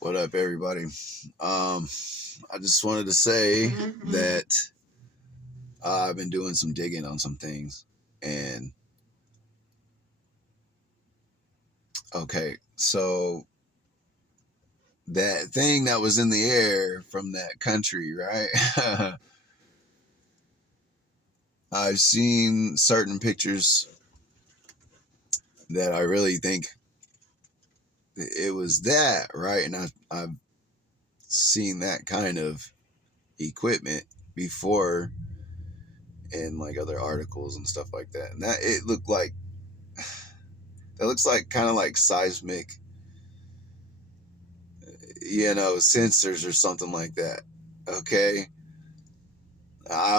What up, everybody? I just wanted to say that I've been doing some digging on some things. And, okay, so that thing that was in the air from that country, right? I've seen certain pictures that I really think it was that, right? And I've seen that kind of equipment before in like other articles and stuff like that. And that it looked like that looks like kind of like seismic, sensors or something like that. Okay. I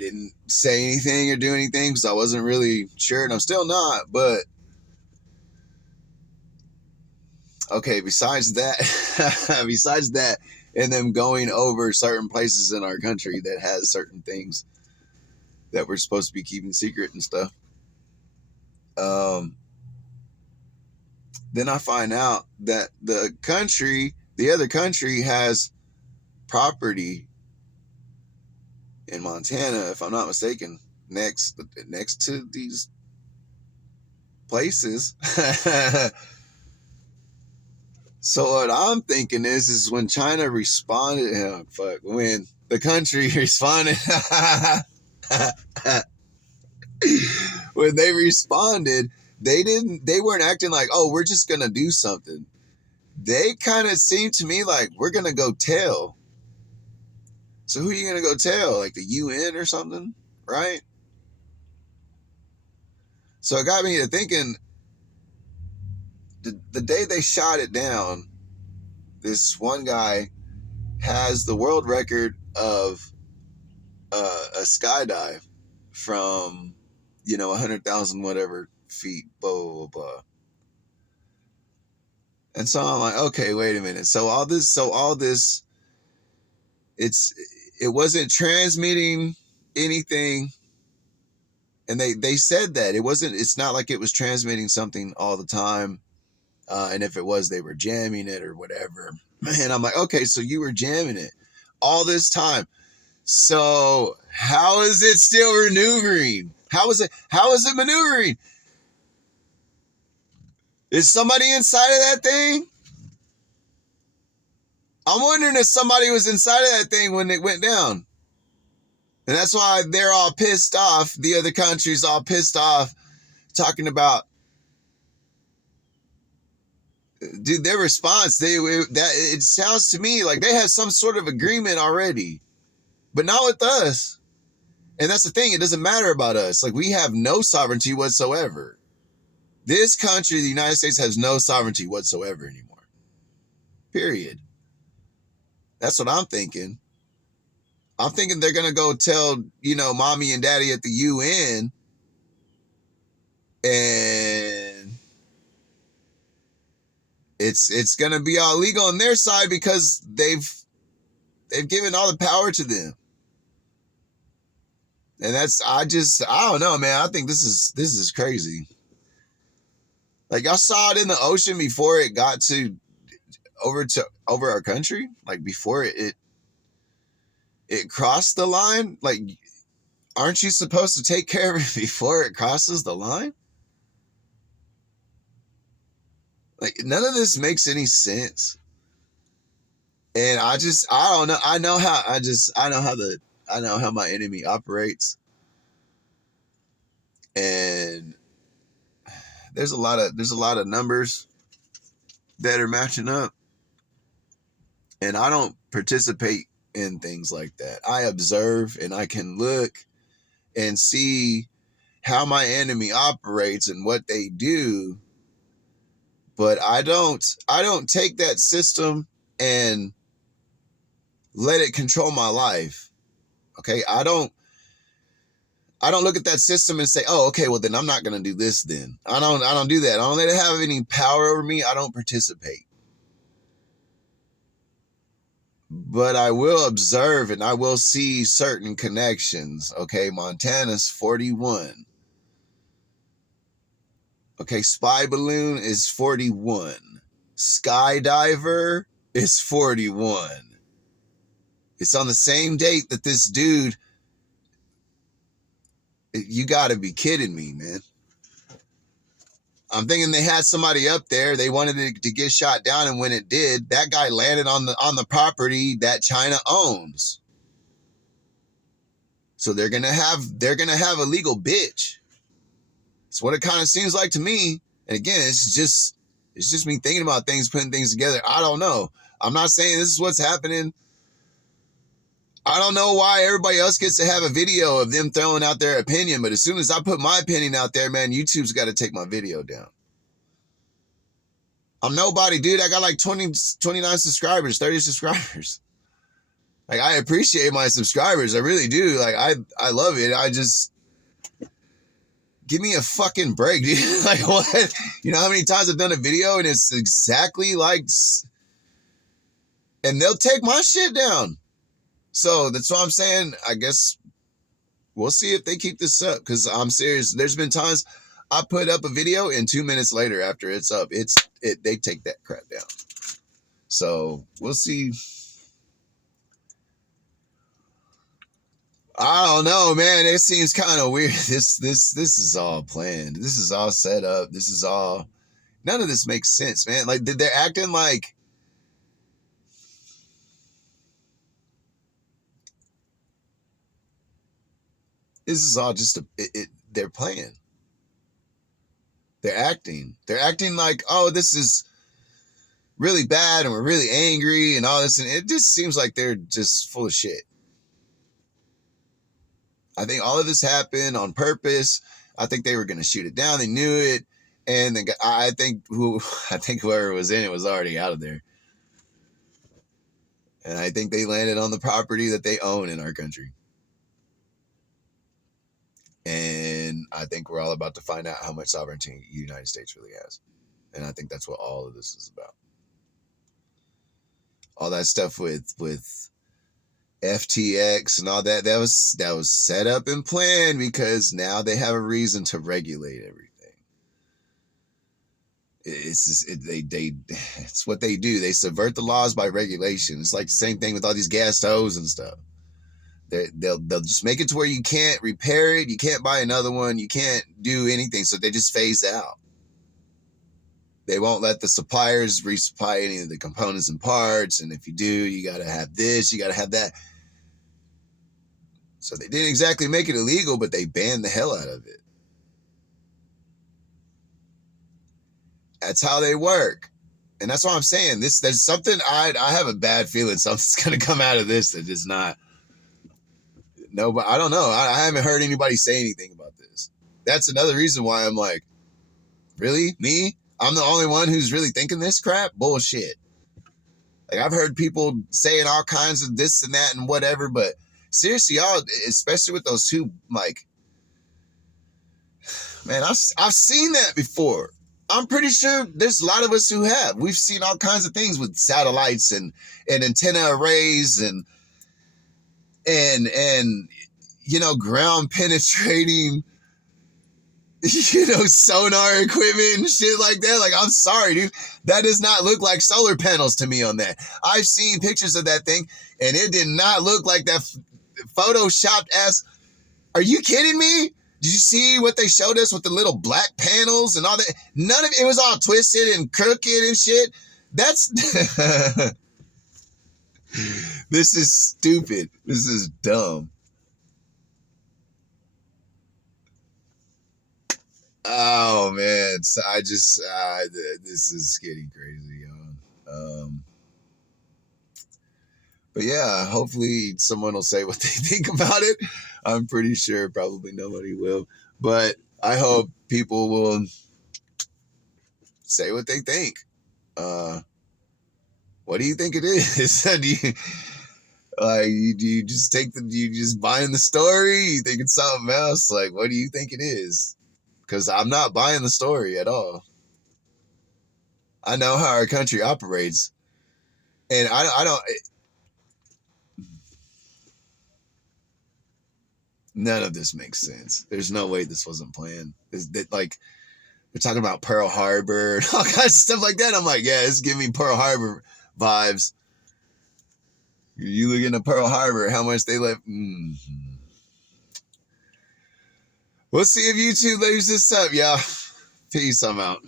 didn't say anything or do anything because I wasn't really sure, and I'm still not. But okay, besides that, and them going over certain places in our country that has certain things that we're supposed to be keeping secret and stuff. Then I find out that the other country has property in Montana, if I'm not mistaken, next to these places. So what I'm thinking is when China responded, when the country responded, when they responded, they weren't acting like, oh, we're just gonna do something. They kind of seemed to me like we're gonna go tell. So who are you gonna go tell? Like the UN or something, right? So it got me to thinking. The day they shot it down, this one guy has the world record of a skydive from 100,000 whatever feet, blah blah blah. And so I'm like, okay, wait a minute. So all this, it wasn't transmitting anything, and they said that it's not like it was transmitting something all the time. And if it was, they were jamming it or whatever. And I'm like, okay, so you were jamming it all this time. So how is it still maneuvering? How is it maneuvering? Is somebody inside of that thing? I'm wondering if somebody was inside of that thing when it went down. And that's why they're all pissed off. The other countries all pissed off, talking about, dude, their response, it sounds to me like they have some sort of agreement already, but not with us. And that's the thing. It doesn't matter about us. Like, we have no sovereignty whatsoever. This country, the United States, has no sovereignty whatsoever anymore. Period. That's what I'm thinking. I'm thinking they're going to go tell, mommy and daddy at the UN, and it's going to be all legal on their side because they've given all the power to them. And I don't know, man. I think this is crazy. Like, I saw it in the ocean before it got over our country. Like, before it crossed the line. Like, aren't you supposed to take care of it before it crosses the line? Like, none of this makes any sense. And I don't know. I know how my enemy operates. And there's a lot of numbers that are matching up. And I don't participate in things like that. I observe, and I can look and see how my enemy operates and what they do. But I don't take that system and let it control my life. Okay? I don't look at that system and say, "Oh, okay, well then I'm not going to do this then." I don't do that. I don't let it have any power over me. I don't participate. But I will observe, and I will see certain connections. Okay, Montana's 41. Okay, spy balloon is 41. skydiver is 41. It's on the same date that this dude. You got to be kidding me, man. I'm thinking they had somebody up there. They wanted it to get shot down, and when it did, that guy landed on the property that China owns. So they're gonna have a legal bitch. It's what it kind of seems like to me. And again, it's just me thinking about things, putting things together. I don't know. I'm not saying this is what's happening. I don't know why everybody else gets to have a video of them throwing out their opinion, but as soon as I put my opinion out there, man, YouTube's got to take my video down. I'm nobody, dude. I got like 29 subscribers, 30 subscribers. Like, I appreciate my subscribers. I really do. Like, I love it. I just, give me a fucking break, dude. Like, what? You know how many times I've done a video and it's exactly like, and they'll take my shit down. So that's what I'm saying. I guess we'll see if they keep this up, because I'm serious. There's been times I put up a video and 2 minutes later after it's up, they take that crap down. So we'll see. I don't know, man. It seems kind of weird. This is all planned. This is all set up. This is all. None of this makes sense, man. Like, they're acting like. This is all just they're playing. They're acting. They're acting like, oh, this is really bad and we're really angry and all this. And it just seems like they're just full of shit. I think all of this happened on purpose. I think they were going to shoot it down. They knew it. And I think whoever was in it was already out of there. And I think they landed on the property that they own in our country. And I think we're all about to find out how much sovereignty the United States really has. And I think that's what all of this is about. All that stuff with FTX and all that was set up and planned, because now they have a reason to regulate everything. It's what they do. They subvert the laws by regulation. It's like the same thing with all these gas stoves and stuff. They'll just make it to where you can't repair it, you can't buy another one, you can't do anything, so they just phase out. They won't let the suppliers resupply any of the components and parts, and if you do, you got to have this, you got to have that. So they didn't exactly make it illegal, but they banned the hell out of it. That's how they work. And that's what I'm saying. There's something, I have a bad feeling something's going to come out of this that is not. No, but I don't know. I haven't heard anybody say anything about this. That's another reason why I'm like, really? Me? I'm the only one who's really thinking this crap? Bullshit. Like, I've heard people saying all kinds of this and that and whatever, but seriously, y'all, especially with those two, like, man, I've seen that before. I'm pretty sure there's a lot of us who have. We've seen all kinds of things with satellites and antenna arrays and you know, ground penetrating, you know, sonar equipment and shit like that. Like, I'm sorry, dude. That does not look like solar panels to me on that. I've seen pictures of that thing, and it did not look like that photoshopped ass. Are you kidding me? Did you see what they showed us with the little black panels and all that? None of it was all twisted and crooked and shit. That's this is stupid. This is dumb. Oh man, so this is getting crazy, y'all. But yeah, hopefully someone will say what they think about it. I'm pretty sure probably nobody will, but I hope people will say what they think. What do you think it is? Do you just you just buying the story? You think it's something else? Like, what do you think it is? Because I'm not buying the story at all. I know how our country operates, and I don't. None of this makes sense. There's no way this wasn't planned. Like, They're talking about Pearl Harbor and all kinds of stuff like that. I'm like, yeah, it's giving me Pearl Harbor vibes. You look into Pearl Harbor, how much they left. Mm-hmm. We'll see if YouTube leaves this up, y'all. Peace, I'm out.